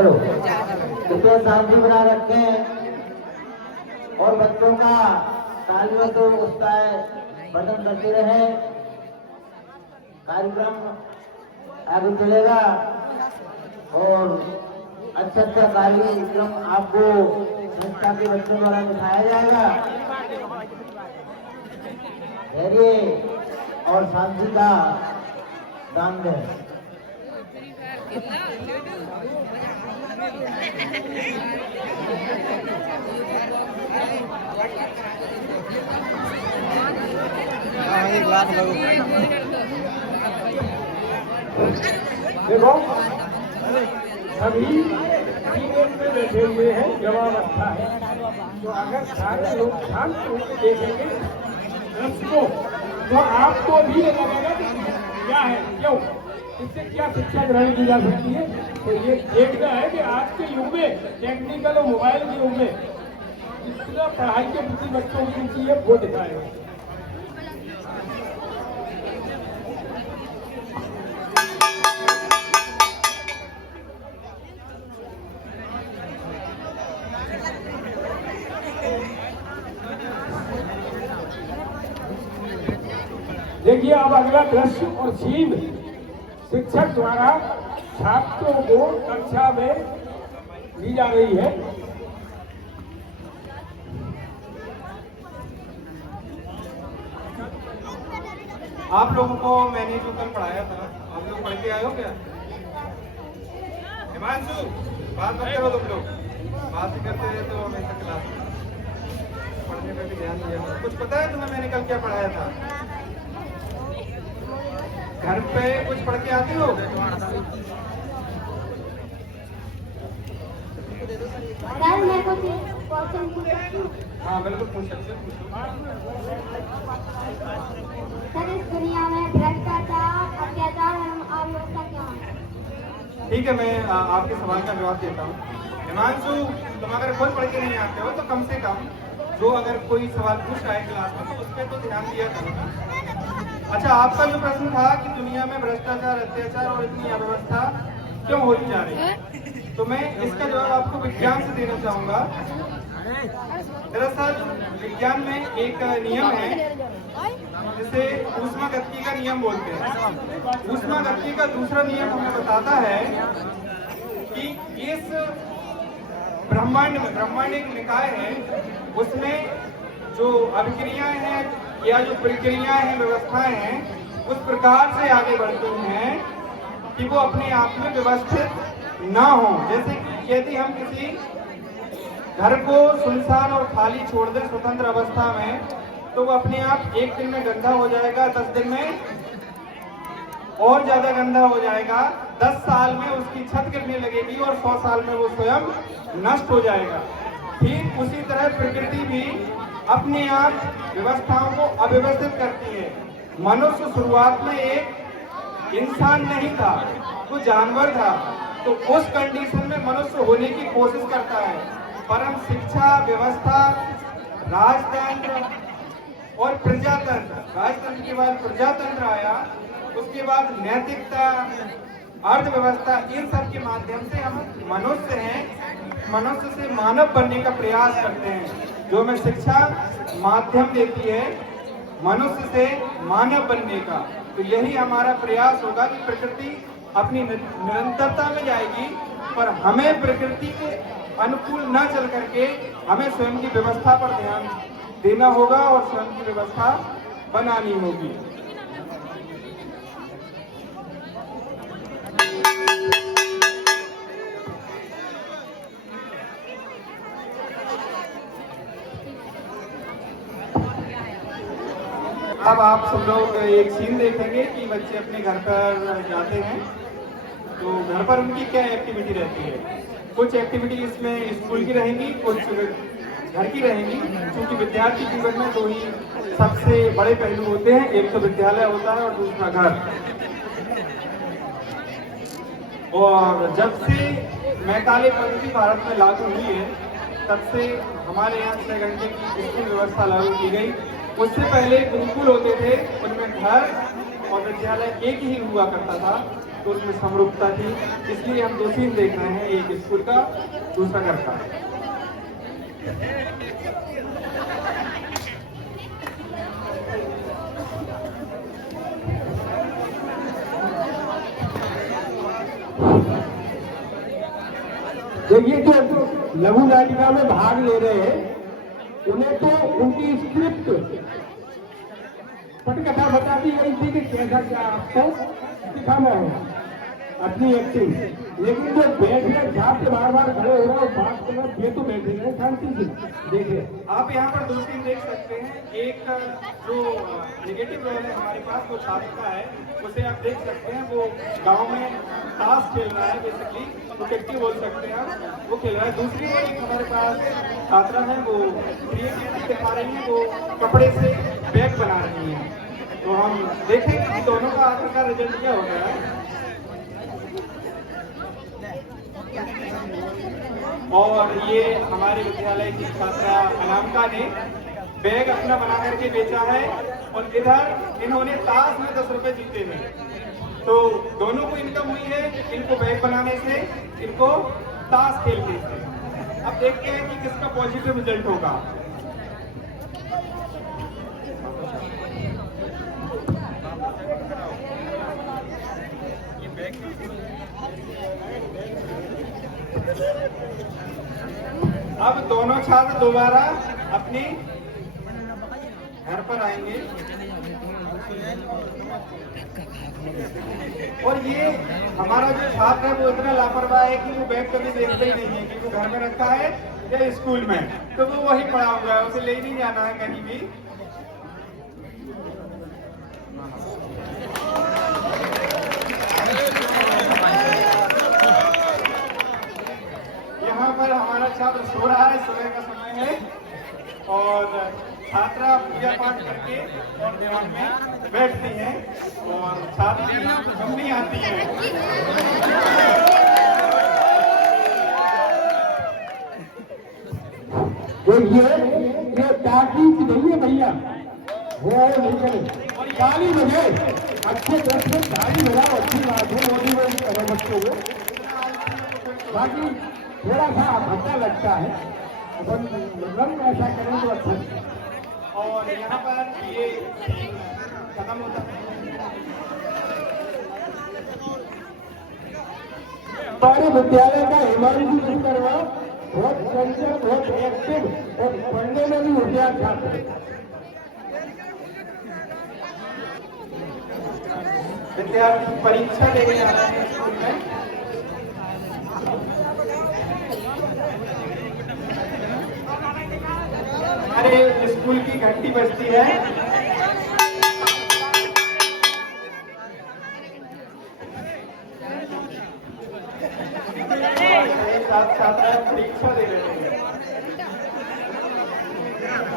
Hello, कृपया शांति बना रखें और बच्चों का तालियों से उत्साह बटन करते रहे। कार्यक्रम आगे चलेगा और अच्छा कार्यक्रम आपको संस्था के बच्चों द्वारा दिखाया जाएगा। धैर्य और शांति का दान दें। देखो सभी टीम में बैठे हुए हैं, जवावस्था है। तो अगर सारे लोग शांत होकर देखेंगे दृश्य को तो आपको भी ये लगेगा कि क्या है, क्यों, इससे क्या शिक्षा ग्रहण की जा सकती है। तो ये देखना है कि आज के युग में, टेक्निकल और मोबाइल के युग में इतना पढ़ाई के प्रति बच्चों की रुचि है, वो दिखाएगा। देखिए अब अगला दृश्य और सीन शिक्षक द्वारा छात्रों को कक्षा में दी जा रही है। आप लोगों को मैंने जो कल पढ़ाया था, आप लोग पढ़ के आए हो क्या? हिमांशु, बात मत करो तुम लोग, बात ही करते रहे तो हमेशा क्लास पढ़ने पर भी ध्यान दिया। कुछ पता है तुम्हें मैंने कल क्या पढ़ाया था? घर पे कुछ पढ़ के आते हो? हाँ बिल्कुल पूछ सकते हो। सर इस दुनिया में भ्रष्टाचार, अत्याचार एवं अव्यवस्था क्यों है? ठीक है, मैं आपके सवाल का जवाब देता हूँ। हिमांशु, तुम अगर खुद पढ़ के नहीं आते हो तो कम से कम जो अगर कोई सवाल पूछ रहा है क्लास में तो उस पर तो ध्यान दिया करो। अच्छा, आपका जो प्रश्न था कि दुनिया में भ्रष्टाचार, अत्याचार और इतनी अव्यवस्था क्यों होती जा रही है, तो मैं इसका जवाब आपको विज्ञान से देना चाहूंगा। दरअसल विज्ञान में एक नियम है जिसे ऊष्मागतिकी का नियम बोलते हैं। ऊष्मागतिकी का दूसरा नियम हमें बताता है कि इस ब्रह्मांड में, ब्रह्मांड एक निकाय है, उसमें जो अभिक्रियाएं हैं या जो प्रक्रियाएं हैं, व्यवस्थाएं हैं, उस प्रकार से आगे बढ़ती हैं कि वो अपने आप में व्यवस्थित ना हो। जैसे कि यदि हम किसी घर को सुनसान और खाली छोड़ दें स्वतंत्र अवस्था में, तो वो अपने आप एक दिन में गंदा हो जाएगा, 10 दिन में और ज्यादा गंदा हो जाएगा, 10 साल में उसकी छत गिरने लगेगी और 100 साल में वो स्वयं नष्ट हो जाएगा। ठीक उसी तरह प्रकृति भी अपने आप व्यवस्थाओं को अव्यवस्थित करती है। मनुष्य शुरुआत में एक इंसान नहीं था, वो जानवर था, तो उस कंडीशन में मनुष्य होने की कोशिश करता है। परम शिक्षा व्यवस्था, राजतंत्र और प्रजातंत्र, राजतंत्र के बाद प्रजातंत्र आया, उसके बाद नैतिकता, अर्थव्यवस्था, इन सब के माध्यम से हम मनुष्य हैं, मनुष्य से मानव बनने का प्रयास करते हैं। जो हमें शिक्षा माध्यम देती है मनुष्य से मानव बनने का, तो यही हमारा प्रयास होगा कि प्रकृति अपनी निरंतरता में जाएगी, पर हमें प्रकृति के अनुकूल न चल करके हमें स्वयं की व्यवस्था पर ध्यान देना होगा और स्वयं की व्यवस्था बनानी होगी। अब आप सब लोग एक सीन देखेंगे कि बच्चे अपने घर पर जाते हैं, तो घर पर उनकी क्या एक्टिविटी रहती है। कुछ एक्टिविटी इसमें स्कूल की रहेंगी, कुछ घर की रहेंगी। क्योंकि विद्यार्थी जीवन में दो ही सबसे बड़े पहलू होते हैं, एक तो विद्यालय होता है और दूसरा घर। और जब से मैकाले पंक्ति भारत में लागू हुई है, तब से हमारे यहाँ 6 घंटे की स्कूल व्यवस्था लागू की गई। उससे पहले गुरुकुल होते थे, उनमें घर और विद्यालय एक ही हुआ करता था। तो उसमें समरूपता थी, इसलिए हम 2 सीन देख रहे हैं, एक स्कूल का, दूसरा घर का। देखिए जो लघु नाटिका में भाग ले रहे हैं उन्हें तो उनकी स्क्रिप्ट पटकथा बता दी गई थी कि कैसा क्या आपको दिखाना है अपनी एक्टिंग, लेकिन जो बैठ गए छात्र बार बार खड़े हो रहे और बात कर रहे, ये तो बैठे गए शांति से देखिए। आप यहाँ पर 2 सीन देख सकते हैं, एक जो नेगेटिव रोल है हमारे पास वो छात्र का है, उसे आप देख सकते हैं, वो गांव में ताश खेल रहा है, बेसिकली वो टिक्की बोल सकते हैं आप, वो खेल रहा है। दूसरी एक हमारे पास छात्रा है, वो क्रिएटिविटी दिखा रही है, वो कपड़े से बैग बना रही है। तो हम देखेंगे कि दोनों का आखिरकार रिजल्ट क्या हो गया है। और ये हमारे विद्यालय की छात्रा अनामिका ने बैग अपना बना करके बेचा है, और इधर इन्होंने ताश में 10 रुपए जीते हैं। तो दोनों को इनकम हुई है, इनको बैग बनाने से, इनको ताश खेलने से। अब देखते हैं कि किसका पॉजिटिव रिजल्ट होगा। अब दोनों छात्र दोबारा अपने घर पर आएंगे, और ये हमारा जो छात्र है वो इतना लापरवाह है कि वो बैग कभी देखता ही नहीं है कि वो घर में रखा है या स्कूल में, तो वो वही पड़ा हुआ है, उसे ले नहीं जाना है कहीं भी। यहाँ पर हमारा छात्र सो रहा है, सुबह का समय है, और छात्रा पूजा पाठ करके और ध्यान में बैठती हैं, और छात्र की मम्मी आती है। ये ताकीद नहीं है भैया, वो नहीं करें, और गाली बजे अच्छे तरह से गाली बजाओ, अच्छी बात है, मोटिवेट करो बच्चों को। बाकी थोड़ा सा भट्टा लगता है, अपन रंग ऐसा करें तो अच्छा है। और यहाँ पर ये खत्म होता है। हमारे विद्यालय का हिमांशु शुक्ला बहुत चंचल, बहुत एक्टिव और पढ़ने में भी होशियार छात्र है। विद्यार्थी परीक्षा देने जा रहे हैं स्कूल में। हमारे स्कूल की घंटी बजती है, साथ छात्रा परीक्षा दे रहे हैं।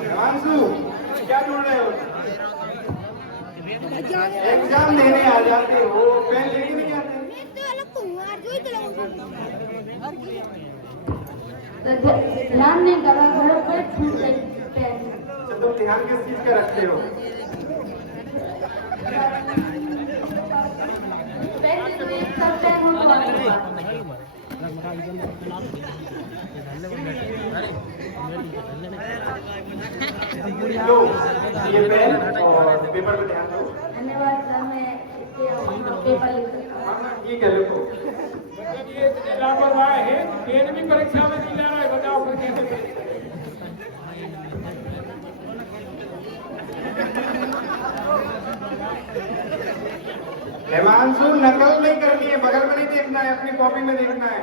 हिमांशु क्या ढूंढ रहे हो? एग्जाम देने आ जाते हो, पेन लेके नहीं आते? ध्यान नहीं करा, घर पर छूट गई पेन। तुम ध्यान किस चीज का रखते हो? पेन तो एक सब पेन लो ये पेन और पेपर पे ध्यान दो। धन्यवाद सर, मैं इसके पेपर लिख सकता हूँ। ठीक है, लिखो। ये लापरवाह है, पेन भी परीक्षा में नहीं जा रहा है, बताओ फिर कैसे? हिमांशु नकल नहीं करनी है, बगल में नहीं देखना है, अपनी कॉपी में देखना है।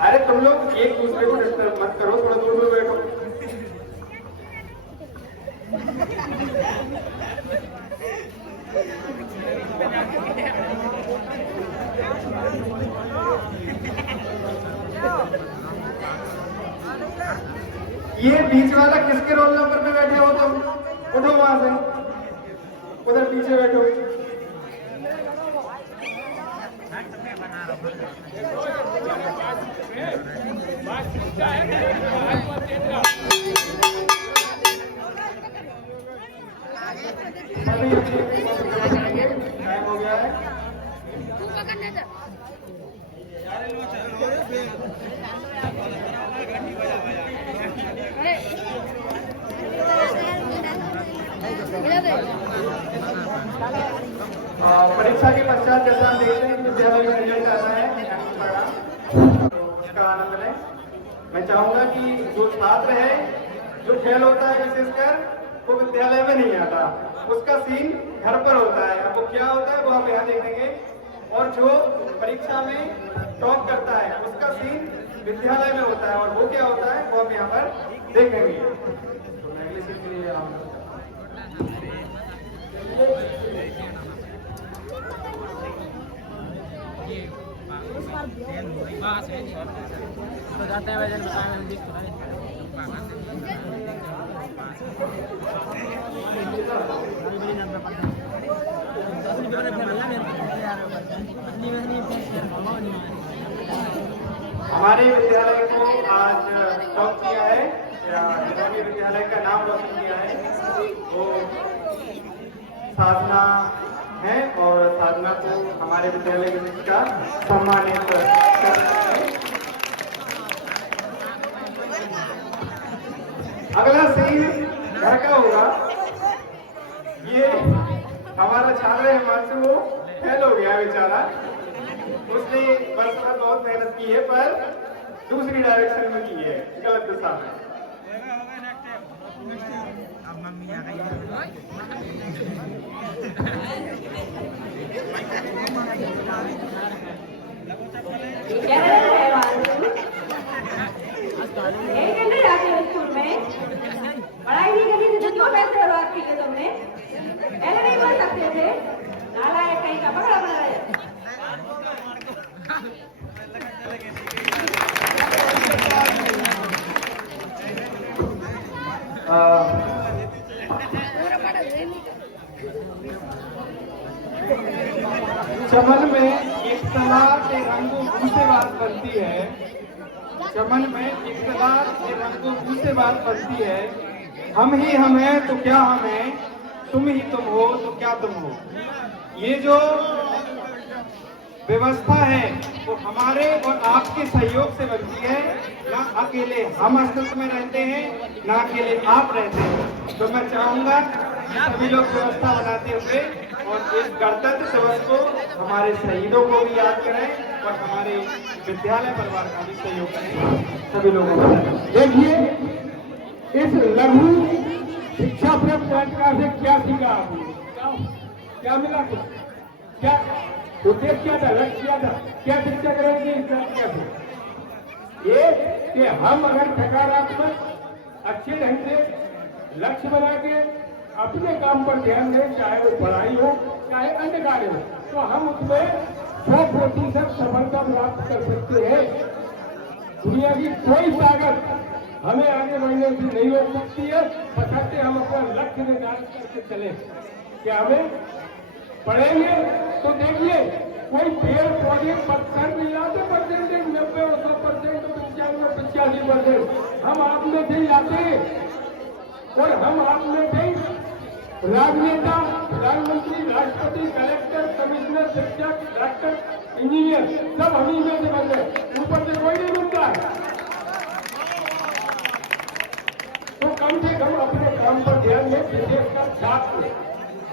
अरे तुम लोग एक दूसरे को डिस्टर्ब मत करो, थोड़ा दूर दूर बैठो। ये बीच वाला किसके रोल नंबर पे बैठे हो तुम? उठो वहां से, उधर पीछे बैठो। टाइम हो गया है। परीक्षा के पश्चात जैसा हम देखते हैं कि विद्यालय में रिजल्ट आता है तो उसका आनंद लें। मैं चाहूंगा कि जो छात्र है जो फेल होता है विशेषकर वो विद्यालय में नहीं आता, उसका सीन घर पर होता है। अब वो क्या होता है वो हम यहाँ देखेंगे, और जो परीक्षा में टॉप करता है उसका सीन विद्यालय में होता है, और वो क्या होता है वो हम यहाँ पर देखेंगे। तो मैं अगले सीन के लिए तो जाते हैं वजन बताएं हमारे विद्यालय को आज टॉप किया है या जिन्होंने विद्यालय का नाम रोशन किया है वो साधना है, और साधना को हमारे विद्यालय की शिक्षा सम्मानित कर रहा है। अगला सीन घर का होगा। ये हमारा छात्र है हिमांशु, वो फेल हो गया बेचारा। उसने वर्ष भर बहुत मेहनत की है पर दूसरी डायरेक्शन में की है, गलत दिशा में। एक घंटे जाते हो स्कूल में, पढ़ाई नहीं करी तो कितनों पैसे बर्बाद किए तुमने? पहले नहीं बोल सकते थे? नालायक कहीं का, पकड़ा पड़ा है। चमन में इब्तदा के रंगों बू से बात बनती है। चमन में इब्तदा के रंगों बू से बात बनती है। हम ही हम हैं तो क्या हम हैं, तुम ही तुम हो तो क्या तुम हो। ये जो व्यवस्था है वो हमारे और आपके सहयोग से बनती है। ना अकेले हम अस्तित्व में रहते हैं, ना अकेले आप रहते हैं। तो मैं चाहूंगा सभी लोग व्यवस्था बनाते हुए और इस गणतंत्र दिवस को हमारे शहीदों को भी याद करें और हमारे विद्यालय परिवार का भी सहयोग करें। सभी लोगों को देखिए इस लघु शिक्षा पॉडकास्ट से क्या सीखा आपने? क्या मिला कुछ? क्या उद्देश्य क्या था, लक्ष्य क्या था, क्या शिक्षा करेंगे इस क्या था? ये कि हम अगर सकारात्मक अच्छे ढंग से लक्ष्य बना के अपने काम पर ध्यान दें, चाहे वो पढ़ाई हो चाहे अन्य कार्य हो, तो हम उसमें 100% सफलता प्राप्त कर सकते हैं। दुनिया की कोई ताकत हमें आगे बढ़ने से नहीं रोक सकती है, बशर्ते हम अपना लक्ष्य निर्धारित करके चले। क्या हमें पढ़ेंगे तो देखिए कोई पेड़ पौधे पत्थर नहीं आते परसेंटेज 90 और 100%, 95, 85%। हम आप में से ही आते हैं, और हम आप में से राजनेता, प्रधानमंत्री, राष्ट्रपति, कलेक्टर, कमिश्नर, शिक्षक, डॉक्टर, इंजीनियर सब हम ही में से बन गए, ऊपर से कोई नहीं बनता है। तो कम से कम अपने काम पर ध्यान दें, विशेषकर छात्र।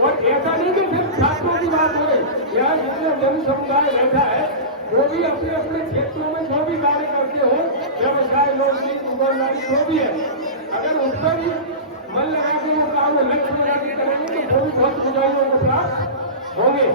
और ऐसा नहीं कि सिर्फ छात्रों की बात हो रही, यहाँ जितने जन समुदाय रहता है वो भी अपने अपने क्षेत्रों में जो भी कार्य करते हो, व्यवसाय, नौकरी, दुकानदारी जो भी है, अगर उस पर ही मन लगा के वो काम लक्ष्य लगा के करेंगे तो वो भी बहुत बुराइयों को प्राप्त होंगे।